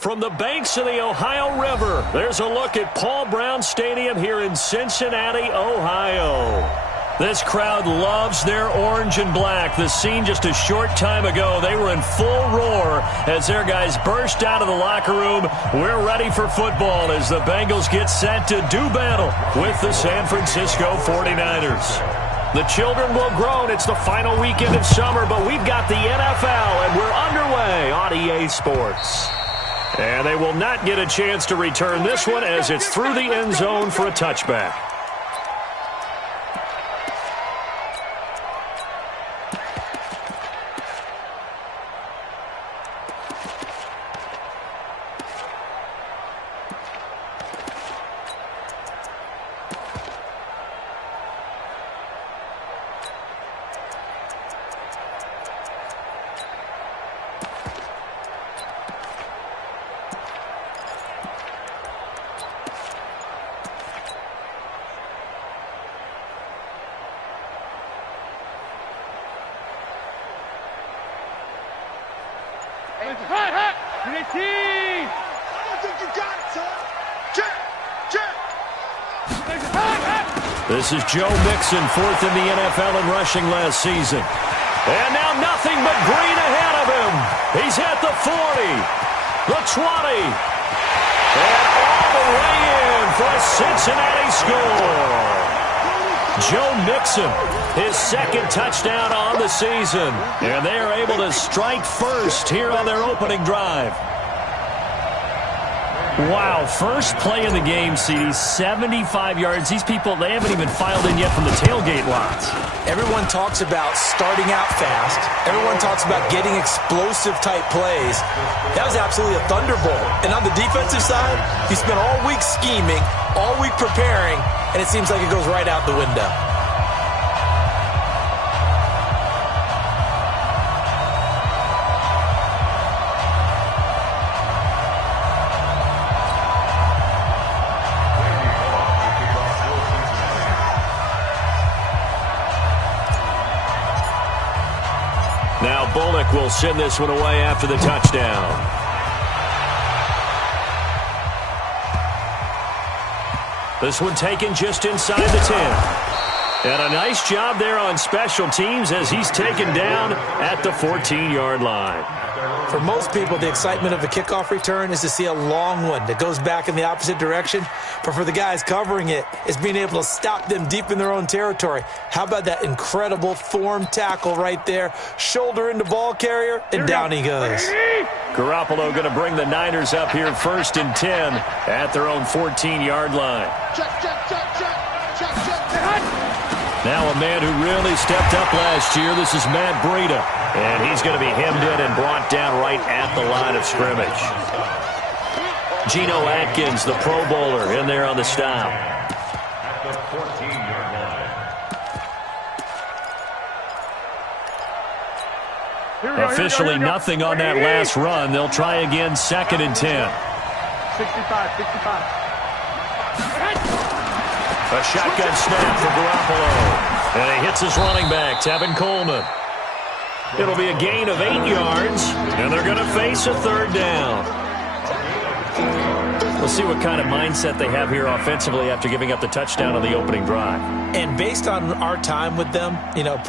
From the banks of the Ohio River, there's a look at Paul Brown Stadium here in Cincinnati, Ohio. This crowd loves their orange and black. The scene just a short time ago, they were in full roar as their guys burst out of the locker room. We're ready for football as the Bengals get set to do battle with the San Francisco 49ers. The children will groan. It's the final weekend of summer, but we've got the NFL, and we're underway on EA Sports. And they will not get a chance to return this one as it's through the end zone for a touchback. This is Joe Mixon, fourth in the NFL in rushing last season. And now nothing but green ahead of him. He's at the 40, the 20, and all the way in for a Cincinnati score. Joe Mixon, his second touchdown on the season. And they are able to strike first here on their opening drive. Wow, first play in the game, CD, 75 yards. These people, they haven't even filed in yet from the tailgate lots. Everyone talks about starting out fast. Everyone talks about getting explosive-type plays. That was absolutely a thunderbolt. And on the defensive side, you spent all week scheming, all week preparing, and it seems like it goes right out the window. Now Bullock will send this one away after the touchdown. This one taken just inside the 10. And a nice job there on special teams as he's taken down at the 14-yard line. For most people, the excitement of a kickoff return is to see a long one that goes back in the opposite direction. But for the guys covering it, it's being able to stop them deep in their own territory. How about that incredible form tackle right there? Shoulder into ball carrier, and down he goes. Garoppolo going to bring the Niners up here first and 10 at their own 14-yard line. Now a man who really stepped up last year. This is Matt Breida. And he's going to be hemmed in and brought down right at the line of scrimmage. Geno Atkins, the Pro Bowler, in there on the stop. Officially nothing on that last run. They'll try again, second and 10. 65. A shotgun snap for Garoppolo. And he hits his running back, Tevin Coleman. It'll be a gain of 8 yards, and they're going to face a third down. We'll see what kind of mindset they have here offensively after giving up the touchdown on the opening drive. And based on our time with them, you know,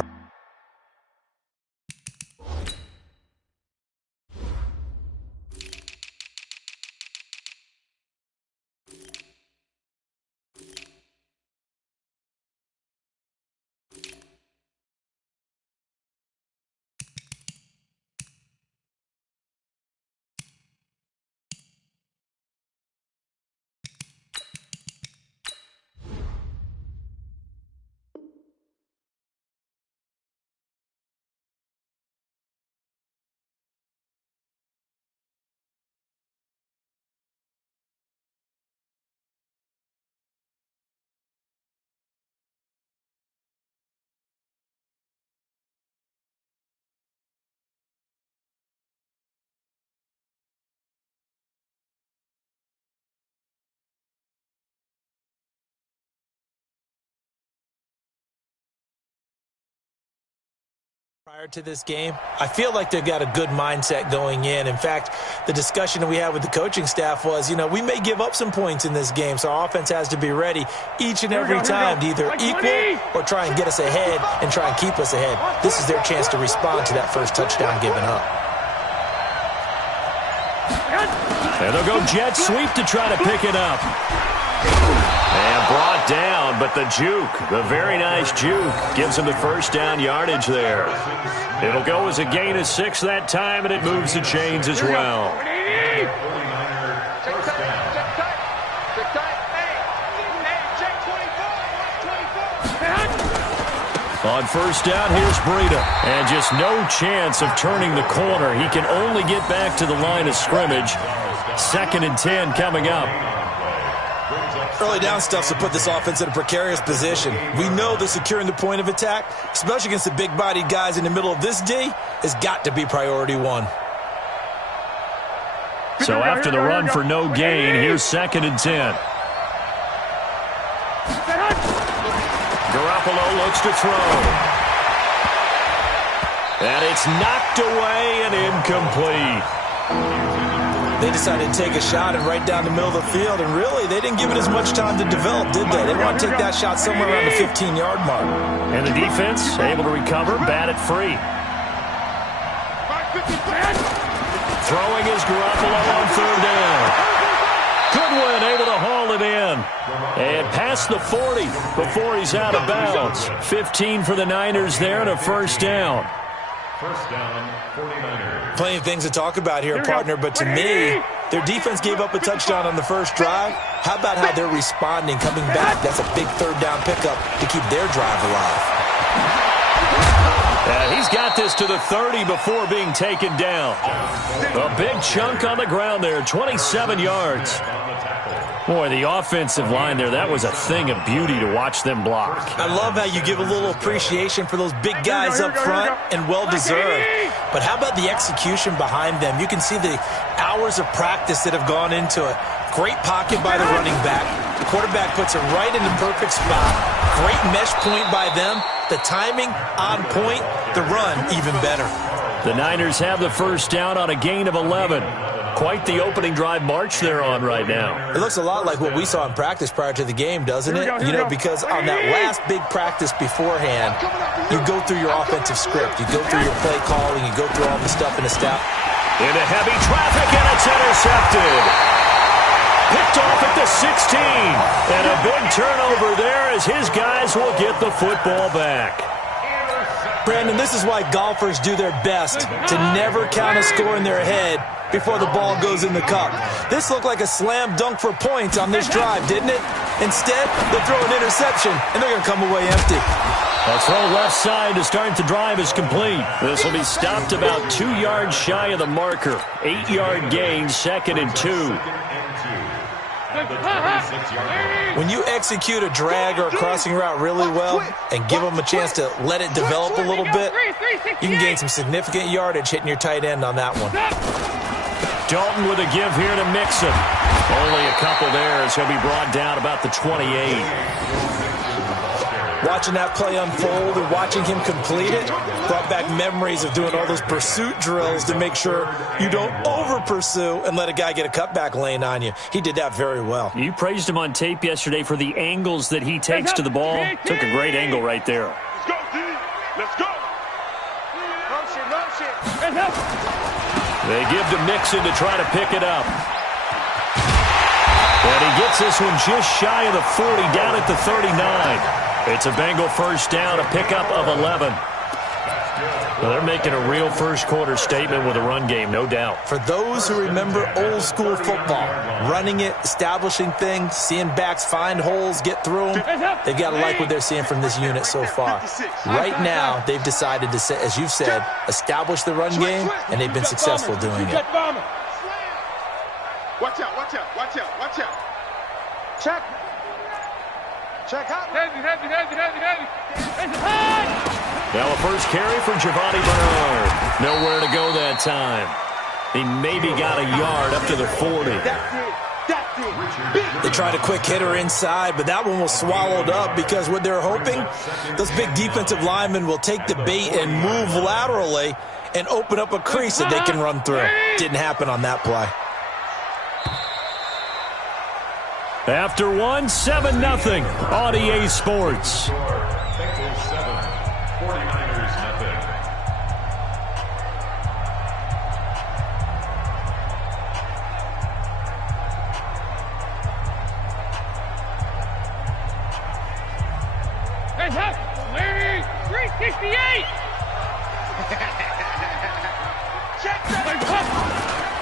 Prior to this game, I feel like they've got a good mindset going in. In fact, the discussion that we had with the coaching staff was, we may give up some points in this game, so our offense has to be ready each and every time to either equal or try and get us ahead and try and keep us ahead. This is their chance to respond to that first touchdown given up. And they'll go jet sweep to try to pick it up. And brought down, but the juke, the very nice juke, gives him the first down yardage there. It'll go as a gain of 6 that time, and it moves the chains as well. On first down, here's Breida. And just no chance of turning the corner. He can only get back to the line of scrimmage. 2nd and 10 coming up. Early down stuff to put this offense in a precarious position. We know that securing the point of attack, especially against the big-bodied guys in the middle of this D, has got to be priority 1. So after the run for no gain, here's 2nd and 10. Garoppolo looks to throw. And it's knocked away and incomplete. They decided to take a shot and right down the middle of the field, and really, they didn't give it as much time to develop, did they? They want to take that shot somewhere around the 15-yard mark. And the defense able to recover, bat it free. Throwing is Garoppolo on 3rd down. Goodwin able to haul it in. And past the 40 before he's out of bounds. 15 for the Niners there and a first down. First down, 49ers. Plenty of things to talk about here, partner, but to me, their defense gave up a touchdown on the first drive. How about how they're responding, coming back? That's a big 3rd down pickup to keep their drive alive. He's got this to the 30 before being taken down. A big chunk on the ground there, 27 yards. Boy, the offensive line there, that was a thing of beauty to watch them block. I love how you give a little appreciation for those big guys up front, and well-deserved. But how about the execution behind them? You can see the hours of practice that have gone into it. Great pocket by the running back. The quarterback puts it right in the perfect spot. Great mesh point by them. The timing on point. The run even better. The Niners have the first down on a gain of 11. Quite the opening drive march they're on right now. It looks a lot like what we saw in practice prior to the game, doesn't it? Because on that last big practice beforehand, you go through your offensive script. You go through your play calling. You go through all the stuff in the staff. Into heavy traffic, and it's intercepted. Picked off at the 16. And a big turnover there as his guys will get the football back. Brandon, this is why golfers do their best to never count a score in their head before the ball goes in the cup. This looked like a slam dunk for points on this drive, didn't it? Instead, they throw an interception, and they're going to come away empty. A throw left side to start the drive is complete. This will be stopped about 2 yards shy of the marker. 8-yard gain, 2nd and 2. When you execute a drag or a crossing route really well and give them a chance to let it develop a little bit, you can gain some significant yardage hitting your tight end on that one. Dalton with a give here to Mixon. Only a couple there as he'll be brought down about the 28. Watching that play unfold and watching him complete it brought back memories of doing all those pursuit drills to make sure you don't over-pursue and let a guy get a cutback lane on you. He did that very well. You praised him on tape yesterday for the angles that he takes to the ball. Took a great angle right there. Let's go, D. Let's go. Motion. They give to Mixon to try to pick it up. And he gets this one just shy of the 40, down at the 39. It's a Bengal first down, a pickup of 11. Well, they're making a real first-quarter statement with a run game, no doubt. For those who remember old-school football, running it, establishing things, seeing backs find holes, get through them, they've got to like what they're seeing from this unit so far. Right now, they've decided to, as you've said, establish the run game, and they've been successful doing it. Watch out, watch out, watch out, watch out. Check. Check out. Heavy. Now a first carry for Giovanni Bernard. Nowhere to go that time. He maybe got a yard up to the 40. That's it. They tried a quick hitter inside, but that one was swallowed up because what they're hoping, those big defensive linemen will take the bait and move laterally and open up a crease that they can run through. Didn't happen on that play. After one, 7-0 on EA Sports. Bengals 7, 49ers nothing. Hands up! Larry! 368!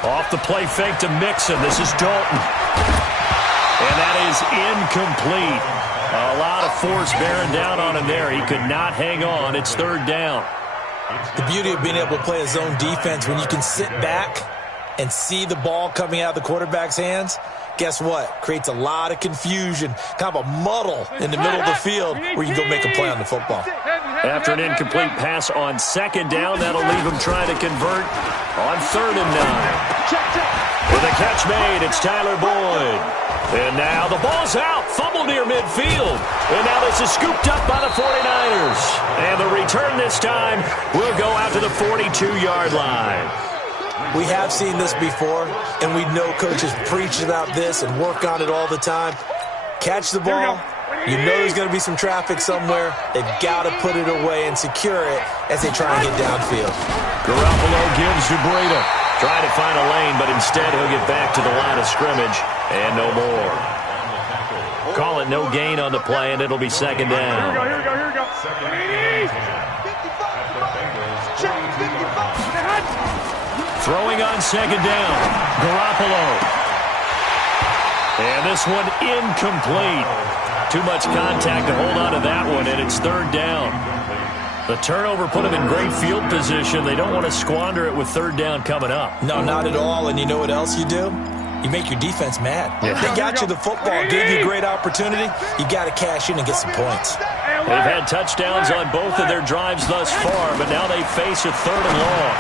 Off the play fake to Mixon. This is Dalton. And that is incomplete. A lot of force bearing down on him there. He could not hang on. It's third down. The beauty of being able to play a zone defense when you can sit back and see the ball coming out of the quarterback's hands, guess what? Creates a lot of confusion, kind of a muddle in the middle of the field where you can go make a play on the football. After an incomplete pass on second down, that'll leave him trying to convert on 3rd and 9. With a catch made, it's Tyler Boyd. And now the ball's out. Fumble near midfield. And now this is scooped up by the 49ers. And the return this time will go out to the 42-yard line. We have seen this before, and we know coaches preach about this and work on it all the time. Catch the ball. You know there's going to be some traffic somewhere. They've got to put it away and secure it as they try and get downfield. Garoppolo gives to Breida. Trying to find a lane, but instead he'll get back to the line of scrimmage and no more. Call it no gain on the play, and it'll be second down. Here we go. Throwing on second down, Garoppolo. And this one incomplete. Too much contact to hold on to that one, and it's third down. The turnover put them in great field position. They don't want to squander it with third down coming up. No, not at all. And you know what else you do? You make your defense mad. Yeah. They got you the football, gave you a great opportunity. You got to cash in and get some points. They've had touchdowns on both of their drives thus far, but now they face a 3rd and long.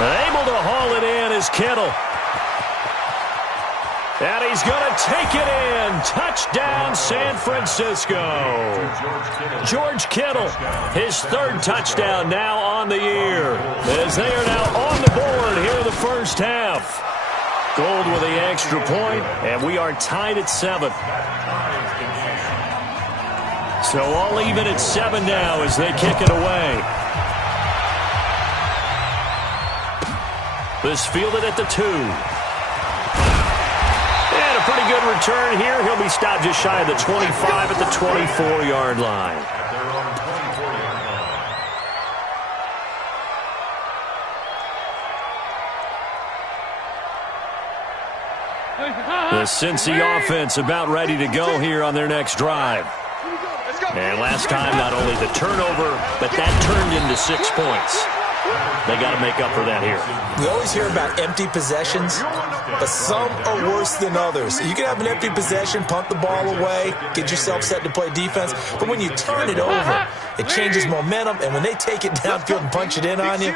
And able to haul it in is Kittle. And he's going to take it in. Touchdown, San Francisco. George Kittle, his 3rd touchdown now on the year, as they are now on the board here in the first half. Gold with the extra point, and we are tied at 7. So all even at 7 now as they kick it away. This fielded at the 2. And a pretty good return here. He'll be stopped just shy of the 25 at the 24-yard line. The Cincy offense about ready to go here on their next drive. And last time, not only the turnover, but that turned into 6 points. They got to make up for that here. We always hear about empty possessions, but some are worse than others. You can have an empty possession, punt the ball away, get yourself set to play defense, but when you turn it over, it changes momentum, and when they take it downfield and punch it in on you,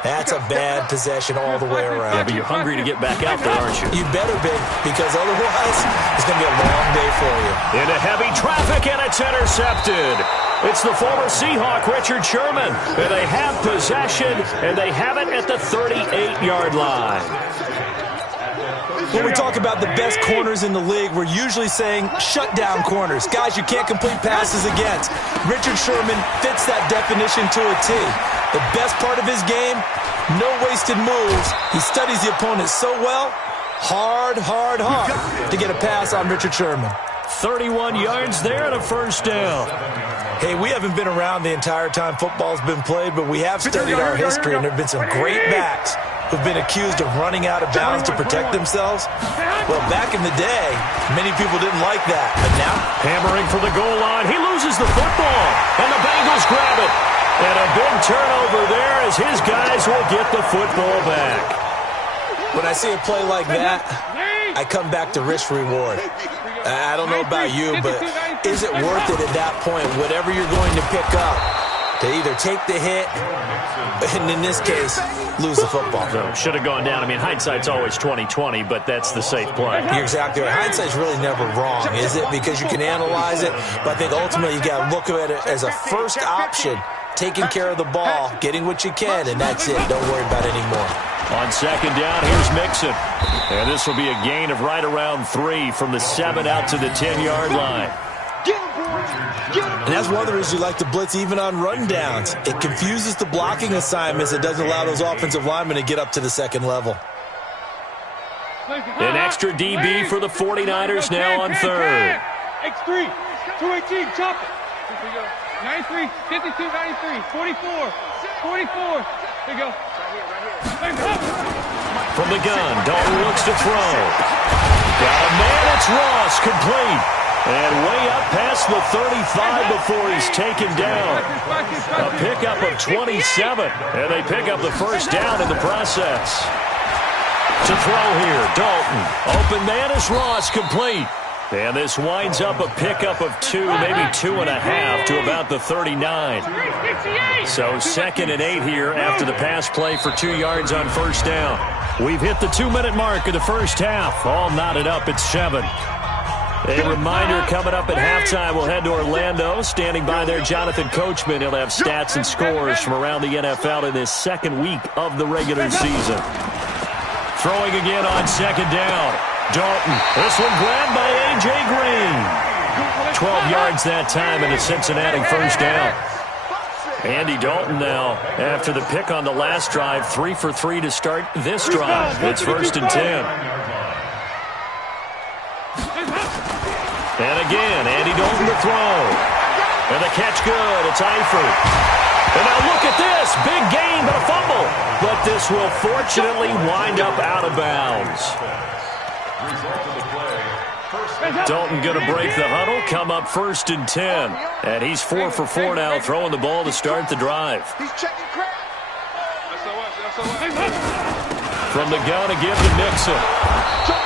that's a bad possession all the way around. Yeah, but you're hungry to get back out there, aren't you? You better be, because otherwise it's going to be a long day for you. Into heavy traffic, and it's intercepted. It's the former Seahawk, Richard Sherman. And they have possession, and they have it at the 38-yard line. When we talk about the best corners in the league, we're usually saying shutdown corners, guys you can't complete passes against. Richard Sherman fits that definition to a T. The best part of his game, no wasted moves. He studies the opponent so well, hard to get a pass on Richard Sherman. 31 yards there and a first down. Hey, we haven't been around the entire time football's been played, but we have studied our history, and there have been some great backs who've been accused of running out of bounds to protect themselves. Well, back in the day, many people didn't like that, but now... Hammering for the goal line. He loses the football, and the Bengals grab it. And a big turnover there as his guys will get the football back. When I see a play like that, I come back to risk-reward. I don't know about you, but is it worth it at that point, whatever you're going to pick up, to either take the hit, and in this case, lose the football. So should have gone down. I mean, hindsight's always 20/20, but that's the safe play. You're exactly right. Hindsight's really never wrong, is it? Because you can analyze it, but I think ultimately you got to look at it as a first option, taking care of the ball, getting what you can, and that's it. Don't worry about it anymore. On second down, here's Mixon. And this will be a gain of right around 3 from the 7 out to the 10-yard line. And that's one of the reasons you like to blitz even on rundowns. It confuses the blocking assignments. It doesn't allow those offensive linemen to get up to the second level. An extra DB for the 49ers now on third. X3, 218, chop it. Here we go. 93, 52, 93, 44, 44. Here we go. From the gun, Dalton looks to throw. Got a man, it's Ross, complete. And way up past the 35 before he's taken down. A pickup of 27, and they pick up the first down in the process. To throw here, Dalton. Open man is Ross, complete. And this winds up a pickup of 2, maybe 2.5 to about the 39. So 2nd and 8 here after the pass play for 2 yards on first down. We've hit the 2-minute mark of the first half. All knotted up at 7. A reminder coming up at halftime, we'll head to Orlando. Standing by there, Jonathan Coachman. He'll have stats and scores from around the NFL in this second week of the regular season. Throwing again on second down. Dalton, this one grabbed by A.J. Green. 12 yards that time and a Cincinnati first down. Andy Dalton now, after the pick on the last drive, 3 for 3 to start this drive. It's 1st and 10. And again, Andy Dalton to throw. And the catch good. It's Eifert. And now look at this. Big gain, but a fumble. But this will fortunately wind up out of bounds. Dalton going to break the huddle, come up 1st and 10. And he's 4 for 4 now, throwing the ball to start the drive. From the gun again to Mixon.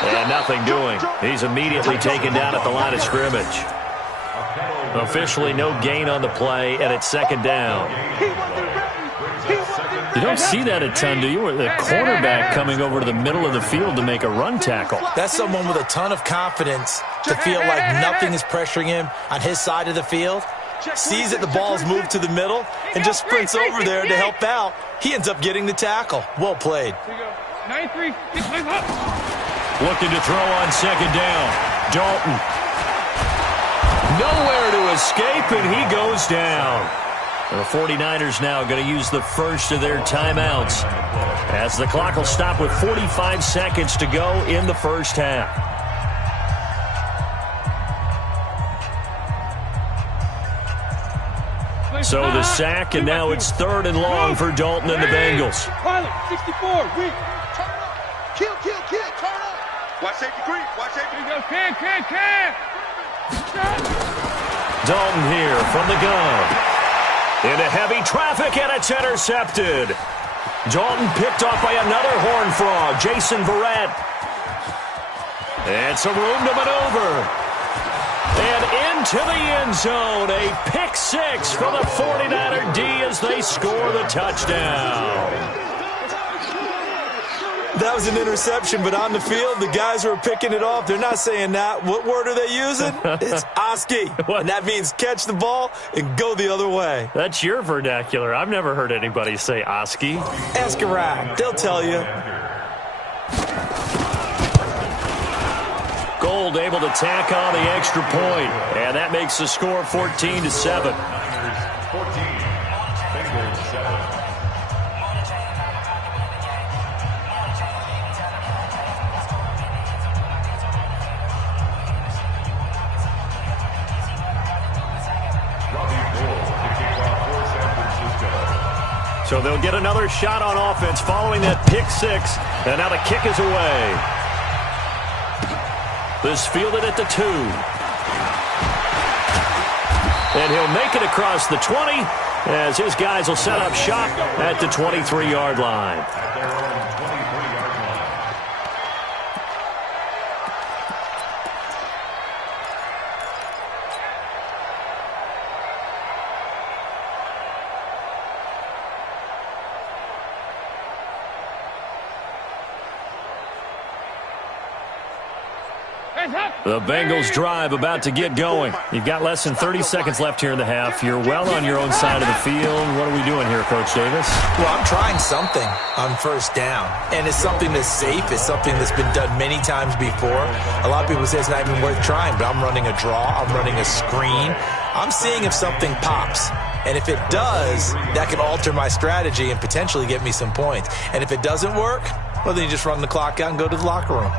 And nothing doing. He's immediately taken down at the line of scrimmage. Officially no gain on the play, and it's 2nd down. You don't see that a ton, do you? Or the cornerback coming over to the middle of the field to make a run tackle. That's someone with a ton of confidence to feel like nothing is pressuring him on his side of the field. Sees that the ball's moved to the middle and just sprints over there to help out. He ends up getting the tackle. Well played. 93, looking to throw on second down. Dalton. Nowhere to escape, and he goes down. The 49ers now going to use the first of their timeouts as the clock will stop with 45 seconds to go in the first half. So the sack, and now it's 3rd and long for Dalton and the Bengals. Pilot, 64, weak. Kill, turn up. Watch safety creep, watch safety. Here we go, can. Dalton here from the gun. Into heavy traffic, and it's intercepted. Dalton picked off by another Horned Frog, Jason Verrett. And some room to maneuver. And into the end zone, a pick 6 for the 49er D as they score the touchdown. That was an interception, but on the field, the guys who are picking it off, they're not saying that. What word are they using? It's Oski. And that means catch the ball and go the other way. That's your vernacular. I've never heard anybody say Oski. Ask around. They'll tell you. Gold able to tack on the extra point, and that makes the score 14-7. 14, Bengals 7. So they'll get another shot on offense following that pick 6, and now the kick is away. This fielded at the 2. And he'll make it across the 20 as his guys will set up shop at the 23-yard line. The Bengals drive about to get going. You've got less than 30 seconds left here in the half. You're well on your own side of the field. What are we doing here, Coach Davis? Well, I'm trying something on first down, and it's something that's safe. It's something that's been done many times before. A lot of people say it's not even worth trying, but I'm running a draw. I'm running a screen. I'm seeing if something pops. And if it does, that can alter my strategy and potentially get me some points. And if it doesn't work, well, then you just run the clock out and go to the locker room.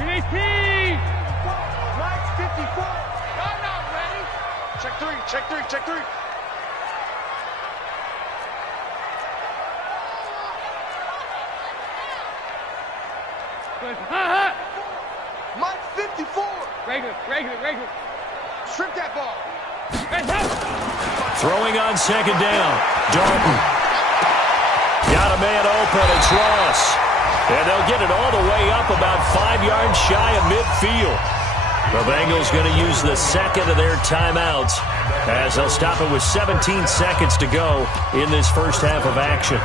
You're 18. Mike's 54. I'm not ready. Check three, check three, check three. Hot. Mike's 54. Regular. Strip that ball. Throwing on second down. Dalton. Got a man open. It's Ross. And they'll get it all the way up about 5 yards shy of midfield. The Bengals going to use the second of their timeouts as they'll stop it with 17 seconds to go in this first half of action.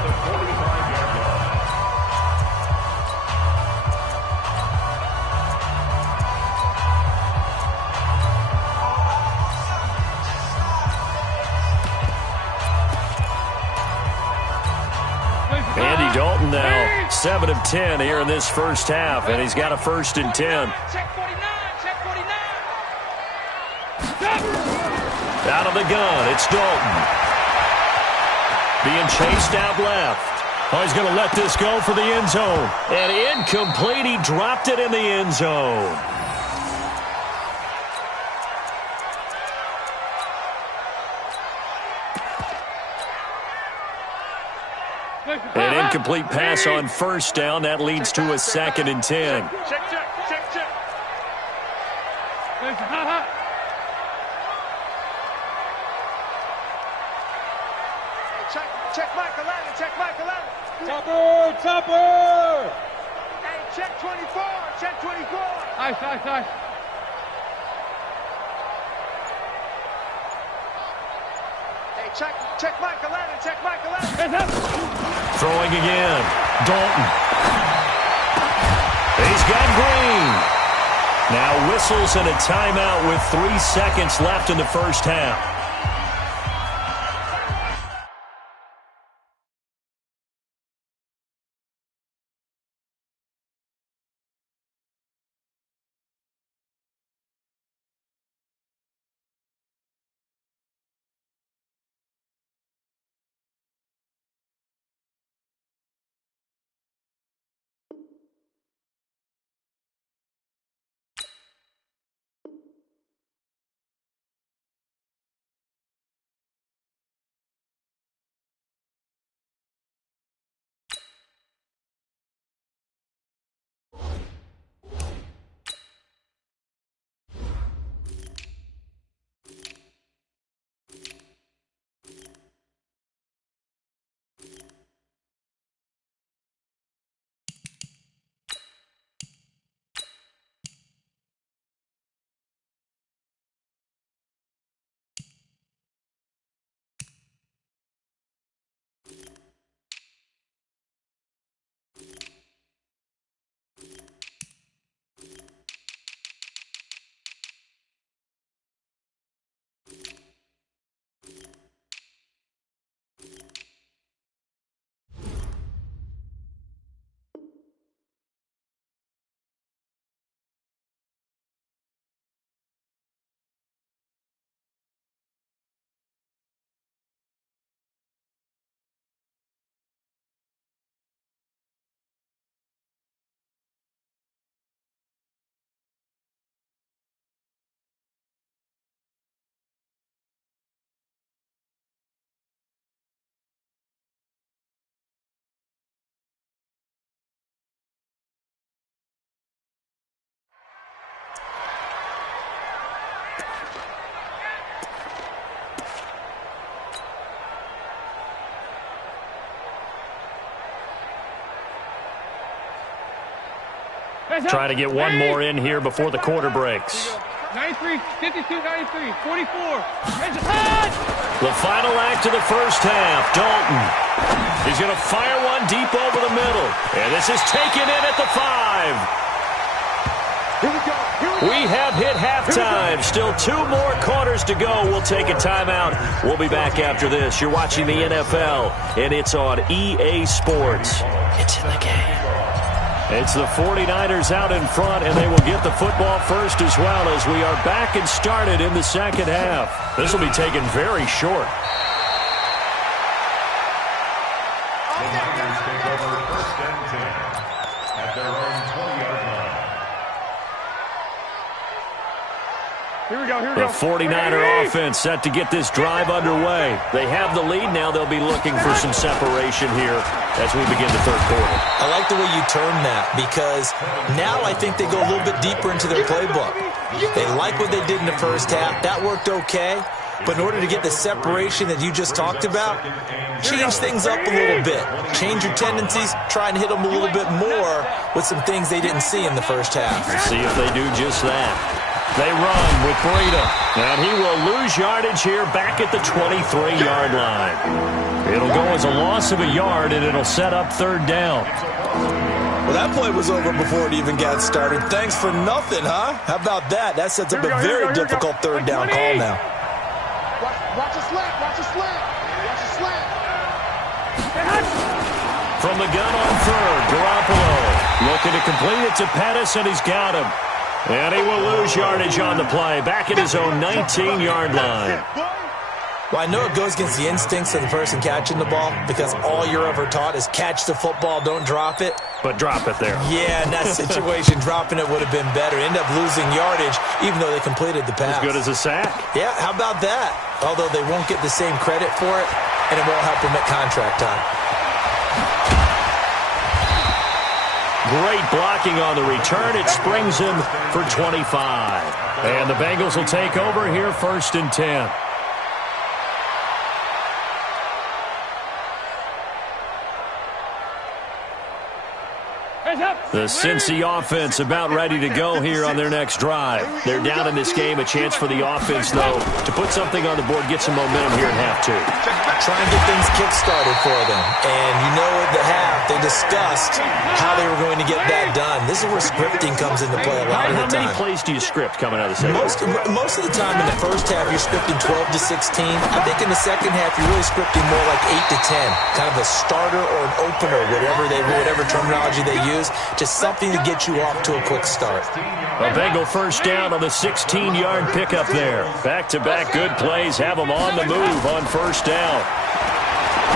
Andy Dalton now 7 of 10 here in this first half, and he's got a 1st and 10. Check 49. Out of the gun, it's Dalton. Being chased out left. Oh, he's going to let this go for the end zone. And incomplete, he dropped it in the end zone. An incomplete pass on first down. That leads to a 2nd and 10. Check. Check Michael Allen. Topper. Hey, check 24. Check 24. Nice. Hey, check Michael Allen. Throwing again. Dalton. He's got Green. Now whistles and a timeout with 3 seconds left in the first half. Trying to get one more in here before the quarter breaks. 93, 52, 93, 44. Hot! The final act of the first half. Dalton. He's going to fire one deep over the middle. And this is taken in at the 5. We have hit halftime. Still 2 more quarters to go. We'll take a timeout. We'll be back after this. You're watching the NFL, and it's on EA Sports. It's in the game. It's the 49ers out in front, and they will get the football first as well as we are back and started in the second half. This will be taken very short. The Niners take over 1st and 10 at their own 20-yard line. Here we go. The 49er offense set to get this drive underway. They have the lead now. They'll be looking for some separation here as we begin the third quarter. I like the way you turn that because now I think they go a little bit deeper into their playbook. They like what they did in the first half. That worked okay. But in order to get the separation that you just talked about, change things up a little bit. Change your tendencies. Try and hit them a little bit more with some things they didn't see in the first half. Let's see if they do just that. They run with Breida, and he will lose yardage here back at the 23-yard line. It'll go as a loss of a yard, and it'll set up 3rd down. Well, that play was over before it even got started. Thanks for nothing, huh? How about that? That sets up a very difficult 3rd down call now. Watch a slant. Watch a slant. Watch a slant. From the gun on 3rd, Garoppolo looking to complete it to Pettis, and he's got him. And he will lose yardage on the play, back at his own 19-yard line. Well, I know it goes against the instincts of the person catching the ball because all you're ever taught is catch the football, don't drop it. But drop it there. Yeah, in that situation, dropping it would have been better. End up losing yardage, even though they completed the pass. As good as a sack. Yeah, how about that? Although they won't get the same credit for it, and it won't help them at contract time. Great blocking on the return. It springs him for 25. And the Bengals will take over here 1st and 10. The Cincy offense about ready to go here on their next drive. They're down in this game. A chance for the offense, though, to put something on the board, get some momentum here in half 2. Try and get things kick-started for them. And you know at the half, they discussed how they were going to get that done. This is where scripting comes into play a lot of the time. How many plays do you script coming out of the second half? Most of the time in the first half, you're scripting 12 to 16. I think in the second half, you're really scripting more like 8 to 10. Kind of a starter or an opener, whatever terminology they use. Just something to get you off to a quick start. A Bengal 1st down on the 16-yard pickup there. Back-to-back good plays have them on the move on 1st down.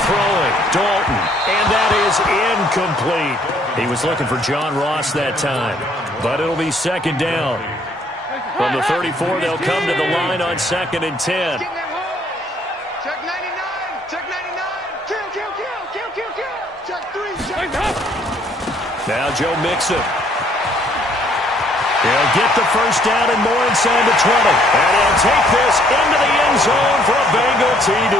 Throwing, Dalton, and that is incomplete. He was looking for John Ross that time, but it'll be 2nd down. From the 34, they'll come to the line on 2nd and 10. Check 99. Check 99. Kill. Check 3. Check. Now Joe Mixon. He'll get the 1st down and more inside the 20. And he'll take this into the end zone for a Bengal TD.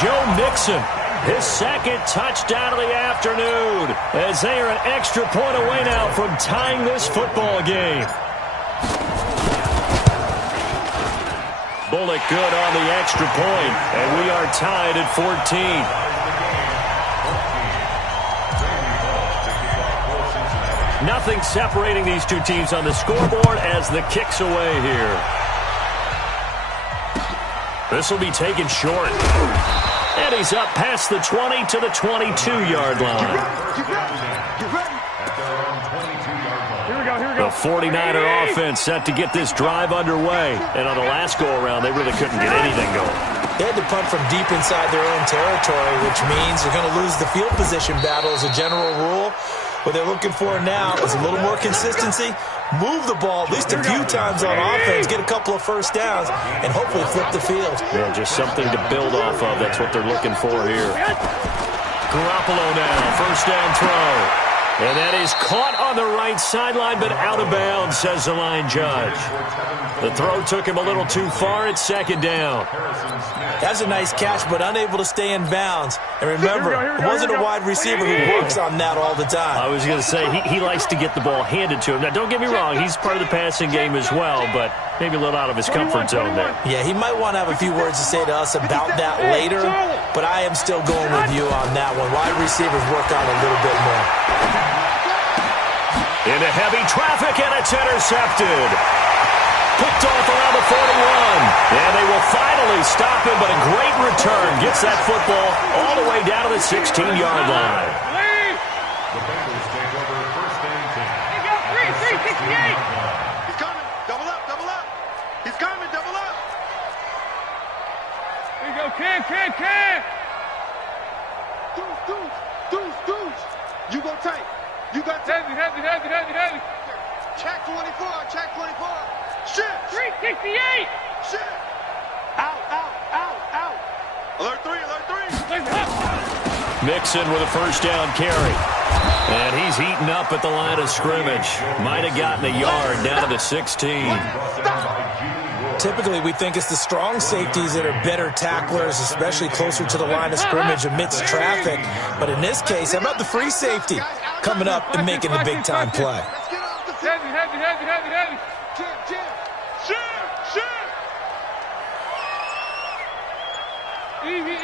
Joe Mixon, his 2nd touchdown of the afternoon, as they are an extra point away now from tying this football game. Bullock good on the extra point, and we are tied at 14. Nothing separating these two teams on the scoreboard as the kick's away here. This will be taken short. And he's up past the 20 to the 22-yard line. The 49er offense set to get this drive underway. And on the last go-around, they really couldn't get anything going. They had to punt from deep inside their own territory, which means they're going to lose the field position battle as a general rule. What they're looking for now is a little more consistency, move the ball at least a few times on offense, get a couple of 1st downs, and hopefully flip the field. Yeah, just something to build off of. That's what they're looking for here. Garoppolo now, 1st down throw. And that is caught on the right sideline, but out of bounds, says the line judge. The throw took him a little too far. It's second down. That's a nice catch, but unable to stay in bounds. And remember, it wasn't a wide receiver who works on that all the time. I was going to say, he likes to get the ball handed to him. Now, don't get me wrong, he's part of the passing game as well, but maybe a little out of his comfort zone there. Yeah, he might want to have a few words to say to us about that later, but I am still going with you on that one. Wide receivers work on a little bit more. Into heavy traffic, and it's intercepted. Picked off around the 41. And they will finally stop him, but a great return. Gets that football all the way down to the 16-yard line. The Bengals take over first and 10. He got 368. He's coming. Double up, double up. He's coming, double up. There you go, Cam. Deuce. You go tight. You got tight. Heavy. Check 24, check 24. Shit. 368. Shit. Out. Alert three. Mixon with a first down carry. And he's heating up at the line of scrimmage. Might have gotten a yard down to the 16. Typically, we think it's the strong safeties that are better tacklers, especially closer to the line of scrimmage amidst traffic. But in this case, how about the free safety coming up and making the big-time play? Let's get off the field. Heavy. Jim. Shit. Easy.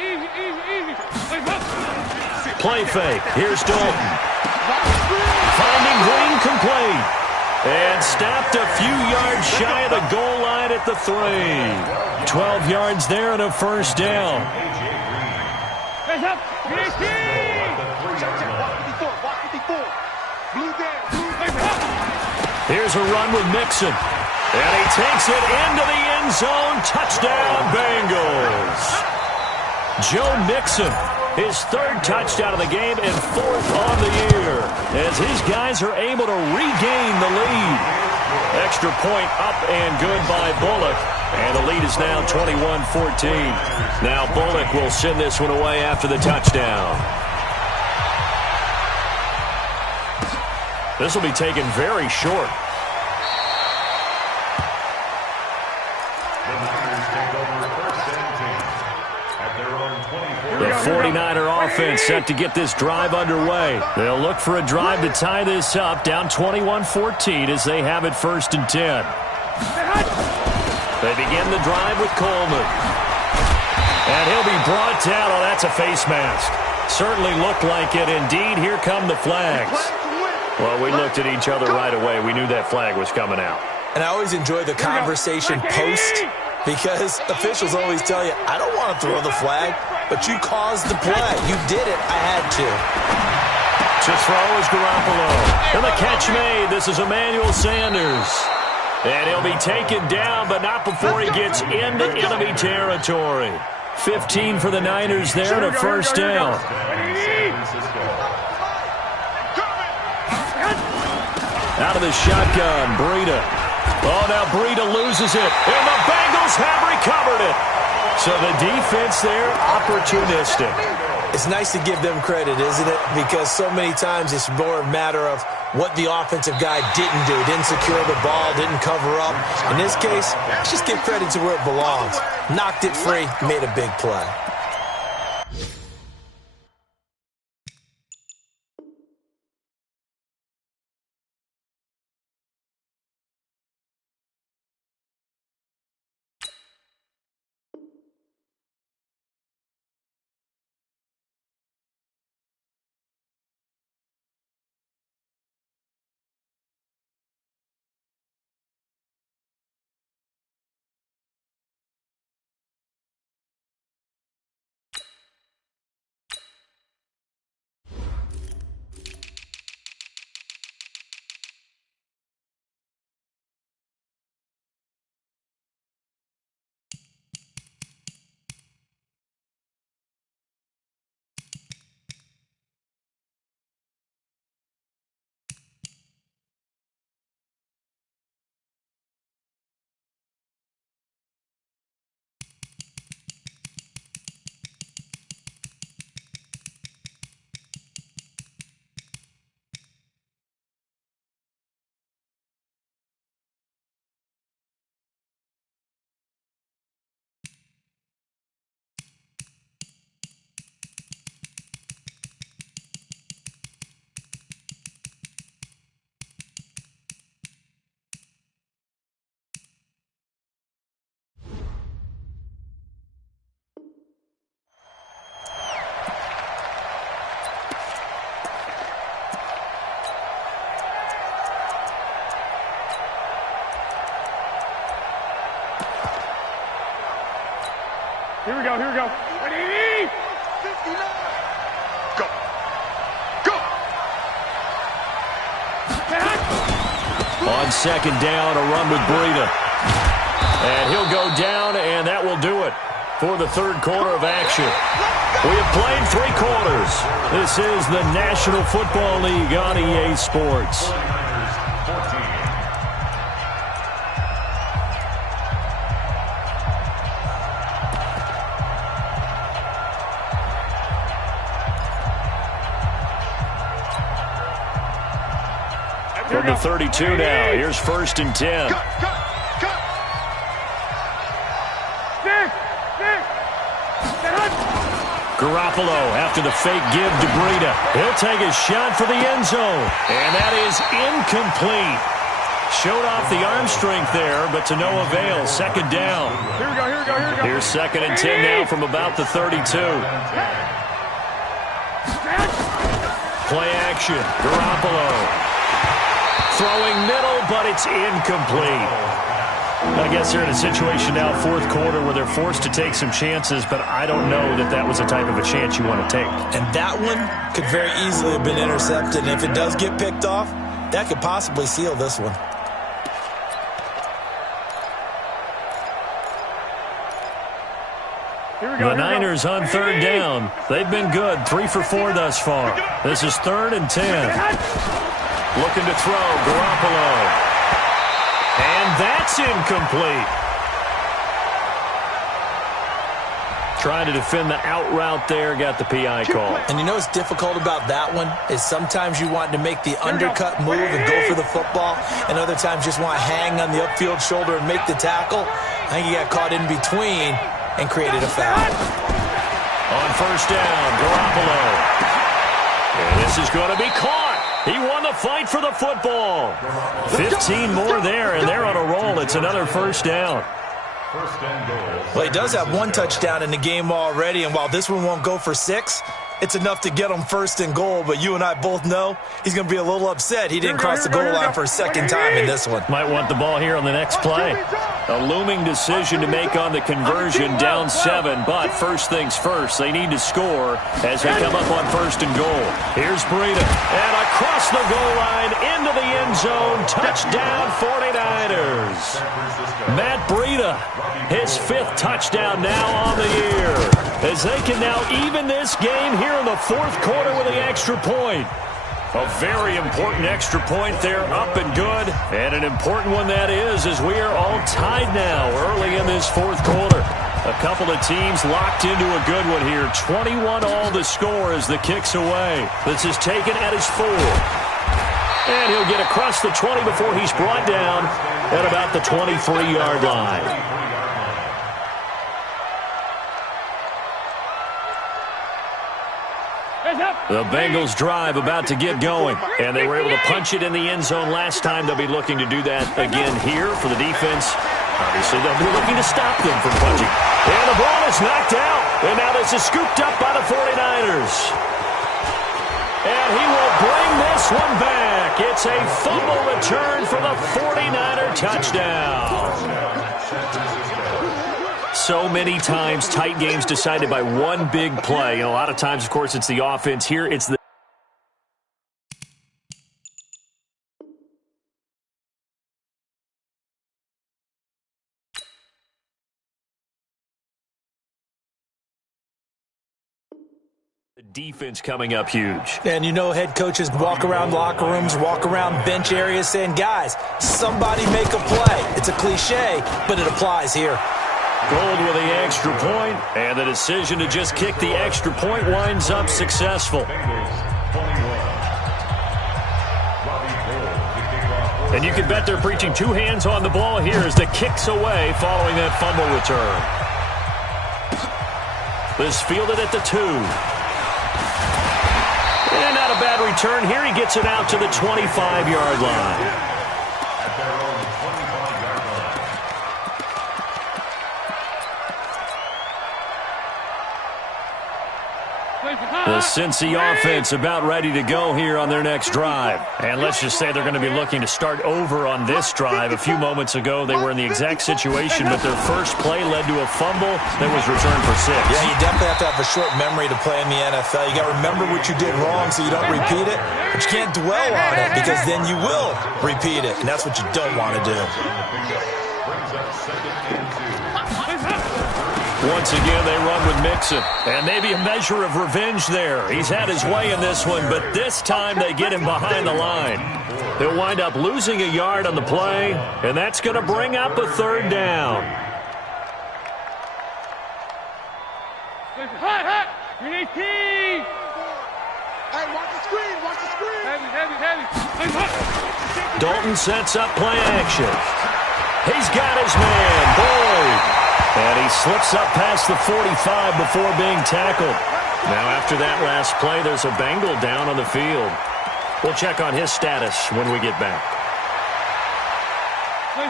Play fake. Here's Dalton. Finding Green complete. And stopped a few yards shy of the goal line at the 3. 12 yards there and a first down. Hands up. Walk 54. Blue down. Here's a run with Mixon. And he takes it into the end zone. Touchdown, Bengals. Joe Mixon, his third touchdown of the game and fourth on the year, as his guys are able to regain the lead. Extra point up and good by Bullock, and the lead is now 21-14. Now Bullock will send this one away after the touchdown. This will be taken very short. The 49er offense set to get this drive underway. They'll look for a drive to tie this up, down 21-14 as they have it first and 10. They begin the drive with Coleman. And he'll be brought down. Oh, that's a face mask. Certainly looked like it. Indeed, here come the flags. Well, we looked at each other right away. We knew that flag was coming out. And I always enjoy the conversation post, because officials always tell you, I don't want to throw the flag, but you caused the play. You did it. I had to. To throw is Garoppolo. And the catch made. This is Emmanuel Sanders. And he'll be taken down, but not before he gets into enemy territory. 15 for the Niners there and a first down. Out of the shotgun, Breida. Oh, now Breida loses it, and the Bengals have recovered it. So the defense there, opportunistic. It's nice to give them credit, isn't it? Because so many times it's more a matter of what the offensive guy didn't do. Didn't secure the ball, didn't cover up. In this case, let's just give credit to where it belongs. Knocked it free, made a big play. Here we go. Ready? 59. Go. Go. On second down, a run with Breida. And he'll go down, and that will do it for the third quarter of action. We have played 3 quarters. This is the National Football League on EA Sports. From the 32 now, here's 1st and 10. Cut. Garoppolo after the fake give to Breida. He'll take a shot for the end zone. And that is incomplete. Showed off the arm strength there, but to no avail. Second down. Here we go. Here's 2nd and 10 now from about the 32. Play action. Garoppolo. Throwing middle, but it's incomplete. I guess they're in a situation now, 4th quarter, where they're forced to take some chances, but I don't know that that was the type of a chance you want to take. And that one could very easily have been intercepted. And if it does get picked off, that could possibly seal this one. The Niners on 3rd down. They've been good, 3 for 4 thus far. This is 3rd and 10. Looking to throw, Garoppolo. And that's incomplete. Trying to defend the out route there, got the PI call. And you know what's difficult about that one is sometimes you want to make the undercut move and go for the football, and other times just want to hang on the upfield shoulder and make the tackle. I think he got caught in between and created a foul. On 1st down, Garoppolo. And this is going to be caught. He won the fight for the football. 15 more there, and they're on a roll. It's another 1st down. Well, he does have 1 touchdown in the game already, and while this one won't go for 6, it's enough to get him 1st and goal. But you and I both know he's going to be a little upset he didn't cross the goal line for a 2nd time in this one. Might want the ball here on the next play. A looming decision to make on the conversion, down 7. But first things first, they need to score as they come up on 1st and goal. Here's Breida. And across the goal line into the end zone. Touchdown 49ers. Matt Breida, his 5th touchdown now on the year, as they can now even this game here in the 4th quarter with the extra point. A very important extra point there, up and good. And an important one that is, as we are all tied now early in this 4th quarter. A couple of teams locked into a good one here. 21 all to score as the kick's away. This is taken at his 4. And he'll get across the 20 before he's brought down at about the 23-yard line. The Bengals drive about to get going, and they were able to punch it in the end zone last time. They'll be looking to do that again here for the defense. Obviously, they'll be looking to stop them from punching. And the ball is knocked out, and now this is scooped up by the 49ers. And he will bring this one back. It's a fumble return for the 49er touchdown. So many times, tight games decided by one big play. A lot of times, of course, it's the offense. Here, it's the defense coming up huge. And you know head coaches walk around locker rooms, walk around bench areas saying, guys, somebody make a play. It's a cliche, but it applies here. Gold with the extra point, and the decision to just kick the extra point winds up successful. And you can bet they're preaching 2 hands on the ball here as the kick's away following that fumble return. This fielded at the 2. And not a bad return here. He gets it out to the 25-yard line. The The Cincy offense about ready to go here on their next drive. And let's just say they're going to be looking to start over on this drive. A few moments ago, they were in the exact situation, but their first play led to a fumble that was returned for 6. Yeah, you definitely have to have a short memory to play in the NFL. You got to remember what you did wrong so you don't repeat it, but you can't dwell on it because then you will repeat it, and that's what you don't want to do. Once again, they run with Mixon. And maybe a measure of revenge there. He's had his way in this one, but this time they get him behind the line. He'll wind up losing a yard on the play, and that's going to bring up a third down. Hot! Green 18! Hey, watch the screen, watch the screen. Heavy. Dalton sets up play action. He's got his man, Boyd. And he slips up past the 45 before being tackled. Now, after that last play, there's a Bengal down on the field. We'll check on his status when we get back.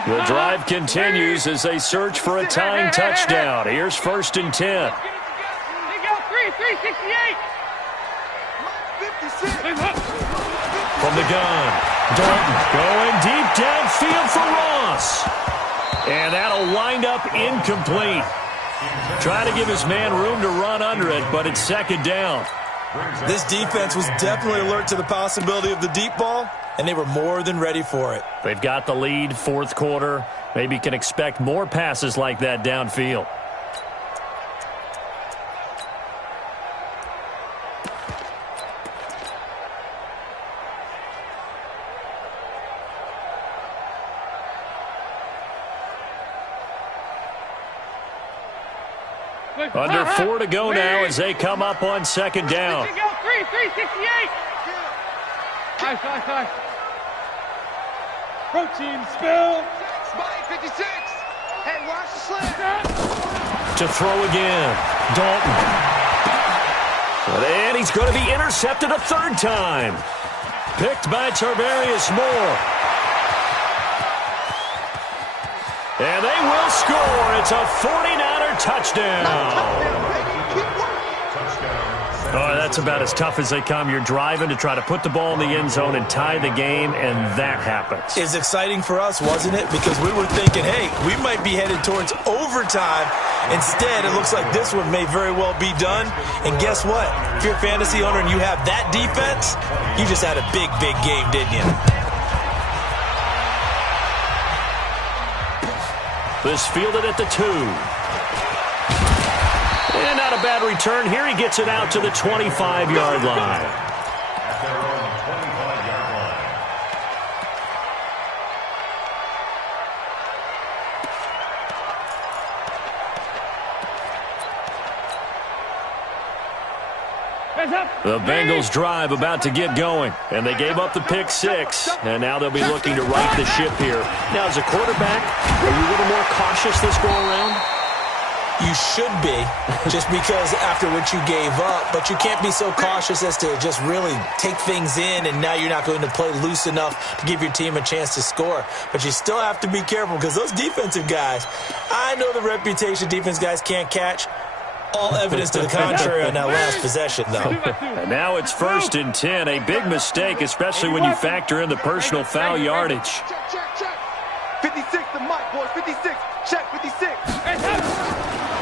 The drive continues as they search for a tying touchdown. Here's 1st and 10. They go 368. From the gun, Dalton going deep downfield for Ross. And that'll wind up incomplete. Trying to give his man room to run under it, but it's 2nd down. This defense was definitely alert to the possibility of the deep ball, and they were more than ready for it. They've got the lead, 4th quarter. Maybe can expect more passes like that downfield. Under 4 to go now as they come up on 2nd down. 368. Nice. Protein spill. Spike 56. Hey, watch the slant. To throw again, Dalton. And he's going to be intercepted a 3rd time. Picked by Tarvarius Moore. And they will score. It's a 49er touchdown. Oh, that's about as tough as they come. You're driving to try to put the ball in the end zone and tie the game, and that happens. It's exciting for us, wasn't it? Because we were thinking, hey, we might be headed towards overtime. Instead, it looks like this one may very well be done. And guess what? If you're a fantasy owner and you have that defense, you just had a big game, didn't you? This fielded at the 2. And not a bad return. Here he gets it out to the 25-yard line. At their own 25-yard line. The Bengals drive about to get going, and they gave up the pick 6, and now they'll be looking to right the ship here. Now, as a quarterback, are you a little more cautious this go-around? You should be, just because after what you gave up, but you can't be so cautious as to just really take things in, and now you're not going to play loose enough to give your team a chance to score. But you still have to be careful because those defensive guys, I know the reputation defense guys can't catch. All evidence to the contrary on that last possession, though. And now it's 1st and 10, a big mistake, especially when you factor in the personal foul yardage. Check. 56 to Mike, boys. 56. Check 56.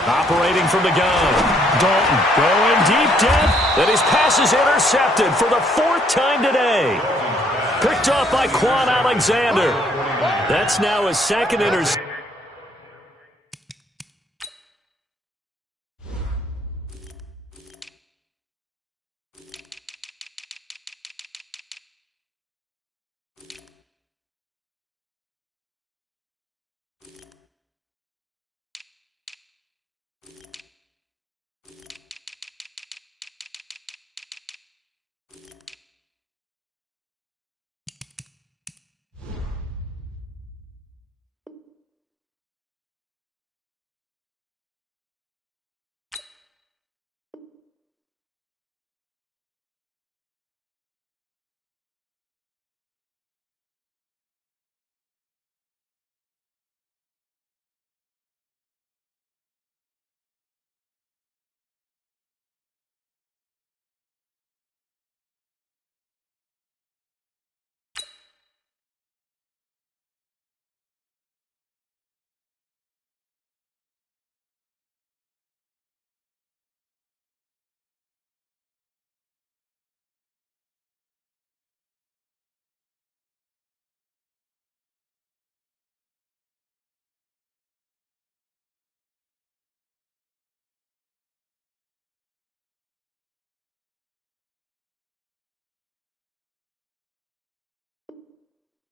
Operating from the gun. Dalton going deep depth. And his pass is intercepted for the 4th time today. Picked off by Quan Alexander. That's now his 2nd interception.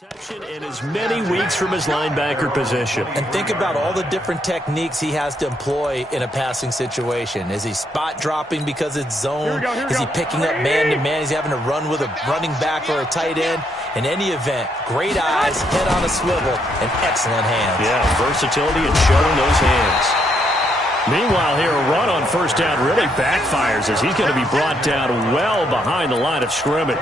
In as many weeks from his linebacker position. And think about all the different techniques he has to employ in a passing situation. Is he spot dropping because it's zone? Is he picking up man-to-man? Is he having to run with a running back or a tight end? In any event, great eyes, head on a swivel, and excellent hands. Yeah, versatility and showing those hands. Meanwhile, here, a run on first down really backfires as he's going to be brought down well behind the line of scrimmage.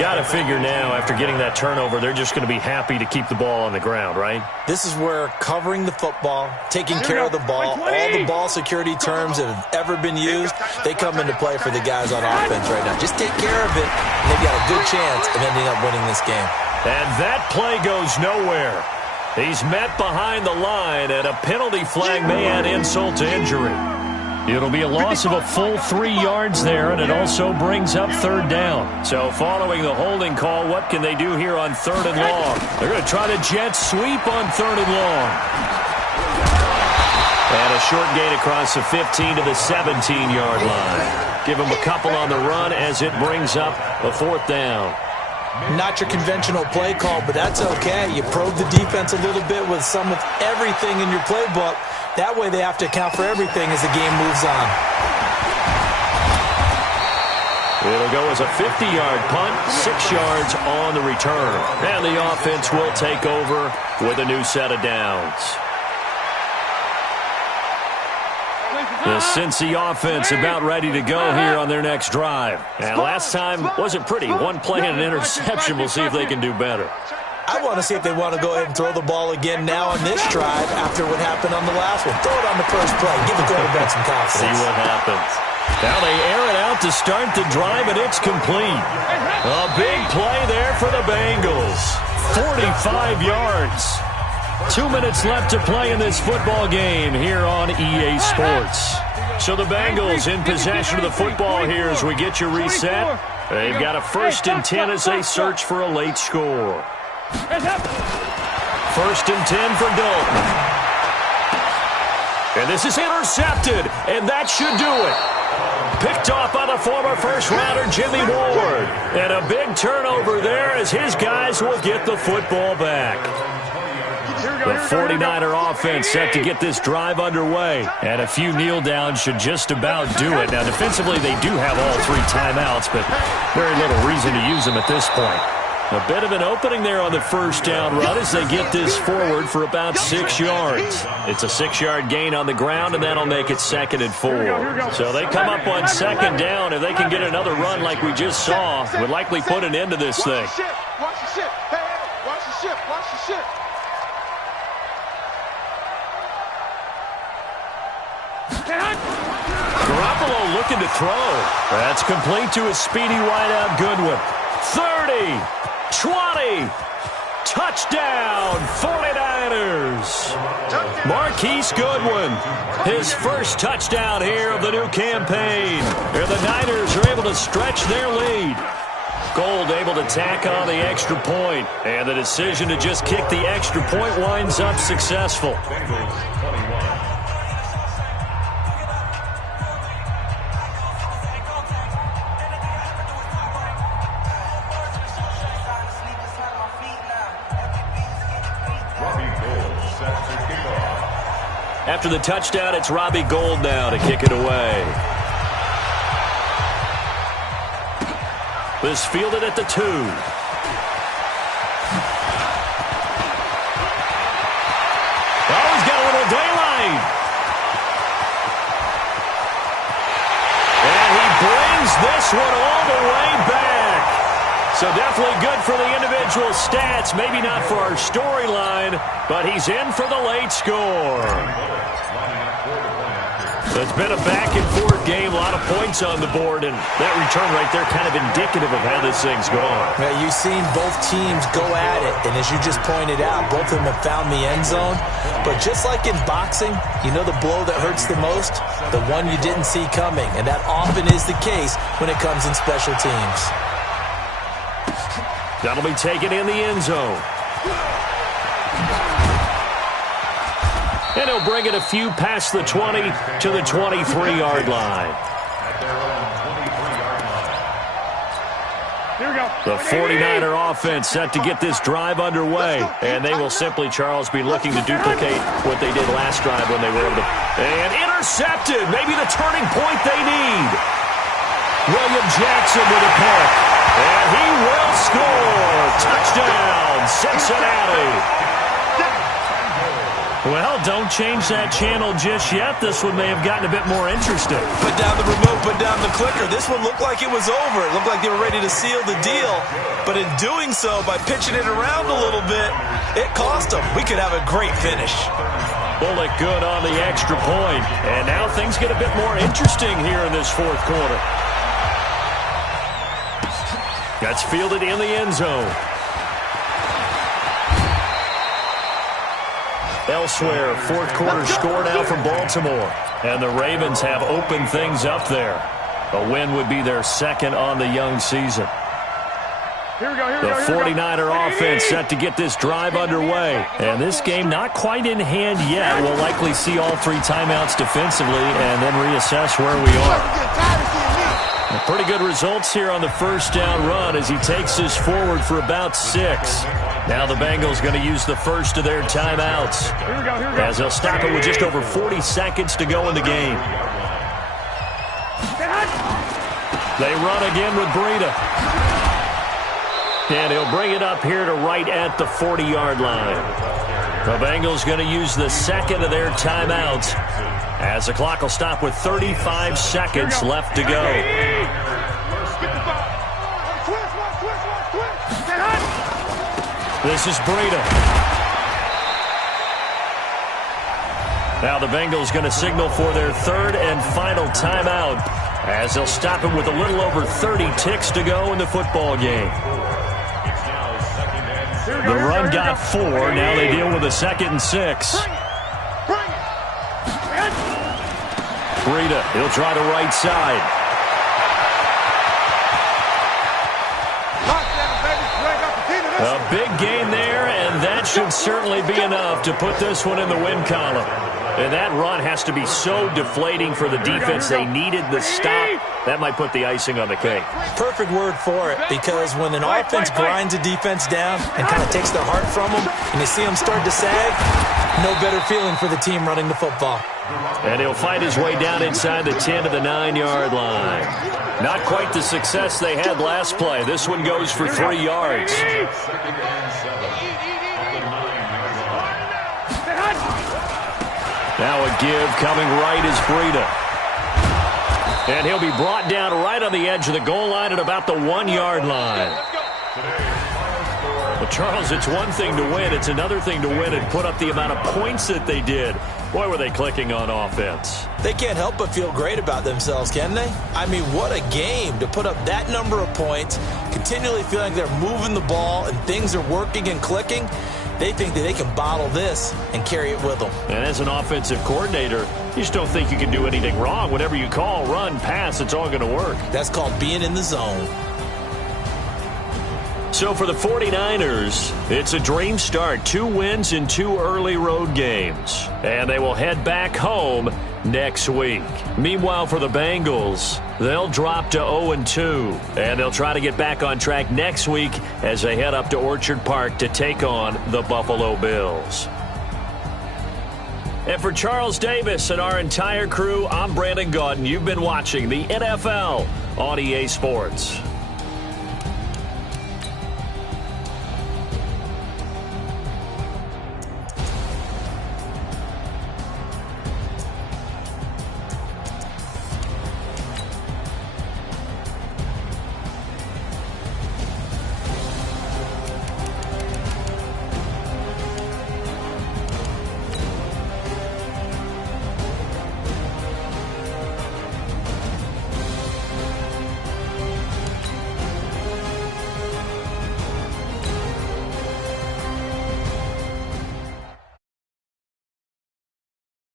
Got to figure now, after getting that turnover, they're just going to be happy to keep the ball on the ground, right? This is where covering the football, taking care of the ball, all the ball security terms that have ever been used, they come into play for the guys on offense right now. Just take care of it, and they've got a good chance of ending up winning this game. And that play goes nowhere. He's met behind the line, and a penalty flag may add insult to injury. It'll be a loss of a full 3 yards there, and it also brings up third down. So following the holding call, what can they do here on third and long? They're going to try the jet sweep on third and long. And a short gain across the 15 to the 17-yard line. Give them a couple on the run as it brings up a fourth down. Not your conventional play call, but that's okay. You probe the defense a little bit with some of everything in your playbook. That way they have to account for everything as the game moves on. It'll go as a 50-yard punt, 6 yards on the return. And the offense will take over with a new set of downs. The Cincy offense about ready to go here on their next drive. And last time wasn't pretty. One play and an interception. We'll see if they can do better. I want to see if they want to go ahead and throw the ball again now on this drive after what happened on the last one. Throw it on the first play. Give the quarterback some confidence. See what happens. Now they air it out to start the drive, and it's complete. A big play there for the Bengals. 45 yards. 2 minutes left to play in this football game here on EA Sports. So the Bengals in possession of the football here as we get you reset. They've got a 1st and 10 as they search for a late score. 1st and 10 for Dalton. And this is intercepted, and that should do it. Picked off by the former first-rounder Jimmy Ward. And a big turnover there as his guys will get the football back. The 49er offense set to get this drive underway. And a few kneel downs should just about do it. Now, defensively, they do have all 3 timeouts, but very little reason to use them at this point. A bit of an opening there on the first down run as they get this forward for about 6 yards. It's a 6-yard gain on the ground, and that'll make it 2nd and 4. So they come up on 2nd down. If they can get another run like we just saw, would likely put an end to this thing. Watch the ship. Hey, watch the ship. Watch the ship. Garoppolo looking to throw. That's complete to his speedy wideout Goodwin. 30, 20, touchdown 49ers. Marquise Goodwin, his first touchdown here of the new campaign. Here the Niners are able to stretch their lead. Gold able to tack on the extra point, and the decision to just kick the extra point winds up successful. After the touchdown, it's Robbie Gould now to kick it away. This fielded at the 2. Oh, he's got a little daylight. And he brings this one all the way back. So definitely good for the individual stats. Maybe not for our storyline, but he's in for the late score. So it's been a back-and-forth game, a lot of points on the board, and that return right there kind of indicative of how this thing's gone. Yeah, you've seen both teams go at it, and as you just pointed out, both of them have found the end zone. But just like in boxing, you know the blow that hurts the most? The one you didn't see coming, and that often is the case when it comes in special teams. That'll be taken in the end zone. And he'll bring it a few past the 20 to the 23-yard line. The 49er offense set to get this drive underway. And they will simply, Charles, be looking to duplicate what they did last drive when they were able to. And intercepted. Maybe the turning point they need. William Jackson with a pick. And he will score. Touchdown, Cincinnati. Well, don't change that channel just yet. This one may have gotten a bit more interesting. Put down the remote, put down the clicker. This one looked like it was over. It looked like they were ready to seal the deal. But in doing so, by pitching it around a little bit, it cost them. We could have a great finish. Bullock good on the extra point. And now things get a bit more interesting here in this fourth quarter. That's fielded in the end zone. Elsewhere, fourth quarter score now from Baltimore. And the Ravens have opened things up there. A win would be their second on the young season. The 49er offense set to get this drive underway. And this game not quite in hand yet. We'll likely see all three timeouts defensively and then reassess where we are. Pretty good results here on the first down run as he takes this forward for about 6. Now the Bengals going to use the first of their timeouts. Here we go. As they'll stop it with just over 40 seconds to go in the game. They run again with Breida. And he'll bring it up here to right at the 40-yard line. The Bengals going to use the second of their timeouts as the clock will stop with 35 seconds left to go. This is Breida. Now the Bengals going to signal for their third and final timeout as they'll stop it with a little over 30 ticks to go in the football game. The run got 4. Now they deal with a 2nd and 6. Breida, he'll try the right side. A big gain there, and that should certainly be enough to put this one in the win column. And that run has to be so deflating for the defense. They needed the stop. That might put the icing on the cake. Perfect word for it, because when an offense grinds a defense down and kind of takes their heart from them, and you see them start to sag, no better feeling for the team running the football. And he'll fight his way down inside the 10 to the 9-yard line. Not quite the success they had last play. This one goes for 3 yards. Now a give coming right is Breida. And he'll be brought down right on the edge of the goal line at about the 1-yard line. Well, Charles, it's one thing to win. It's another thing to win and put up the amount of points that they did. Boy, were they clicking on offense. They can't help but feel great about themselves, can they? I mean, what a game to put up that number of points, continually feeling like they're moving the ball and things are working and clicking. They think that they can bottle this and carry it with them. And as an offensive coordinator, you just don't think you can do anything wrong. Whatever you call, run, pass, it's all going to work. That's called being in the zone. So for the 49ers, it's a dream start. 2 wins in 2 early road games. And they will head back home next week. Meanwhile, for the Bengals, they'll drop to 0-2. And they'll try to get back on track next week as they head up to Orchard Park to take on the Buffalo Bills. And for Charles Davis and our entire crew, I'm Brandon Gaudin. You've been watching the NFL on EA Sports.